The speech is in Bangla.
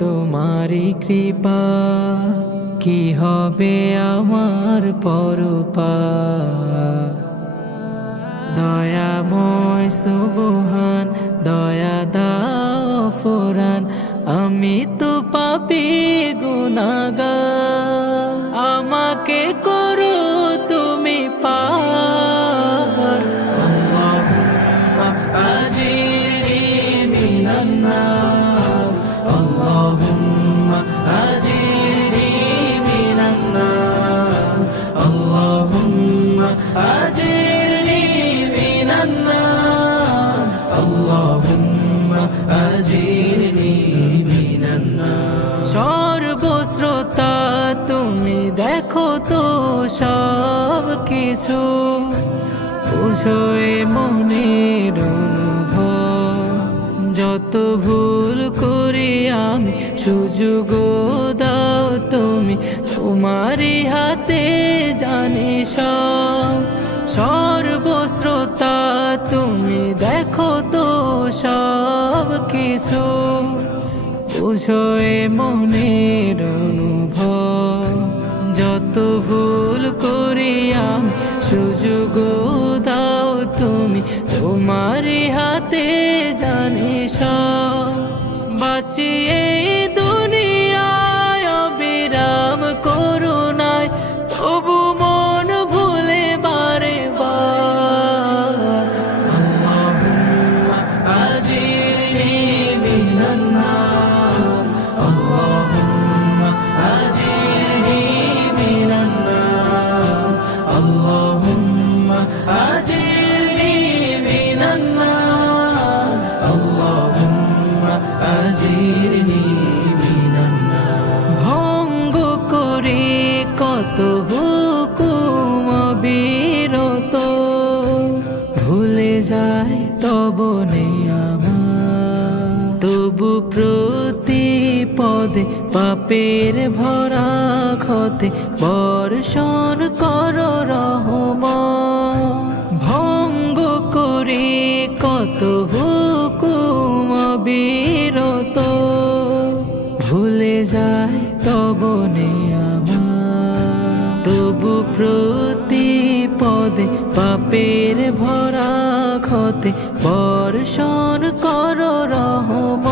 তোমারি কৃপা, কি হবে আমার পরপার। দয়াময় সুবহান, দয়া দাও ফুরান, আমি তো পাপী গুনাহগার। আমাকে করো তুমি পার, আল্লাহুম্মা আজিরনি মিনান নার, আল্লাহুম্মা আজিরনি মিনান নার, আল্লাহুম্মা আজিরনি মিনান নার, আল্লাহুম্মা আজিরনি মিনান নার। সর্বশ্রোতা তুমি দেখো তো সব কিছু, বুঝো এ মনের অনুভব। যত ভুল করি আমি সুযোগ দাও তুমি, তোমারই হাতে জানি সব। সর্বশ্রোতা তুমি দেখো তো সব কিছু, বুঝো এ মনের অনুভব। যত ভুল করি আমি সুযোগ দাও তুমি, তোমারই হাতে জানি সব। বাঁচিয়ে দুনিয়ায় অবিরাম করুণায়, তবু মন ভুলে বারে বার। আল্লাহুম্মা আজিরনি মিনান নার, আল্লাহুম্মা আজিরনি মিনান নার, আল্লাহুম্মা আজিরনি মিনান নার, আল্লাহুম্মা আজিরনি মিনান নার। ভঙ্গ করে কত হুকুম অবিরত, ভুলে যায় তব আমার। তবু প্রতি পদে পাপের ভরা ক্ষতে বর্ষণ কর রহমত। ভঙ্গ করে কত হুকুম অবিরত, ভুলে যায় তব আমার। তবু প্রতি পদে পাপের ভরা ক্ষতে বর্ষণ কর রহমত।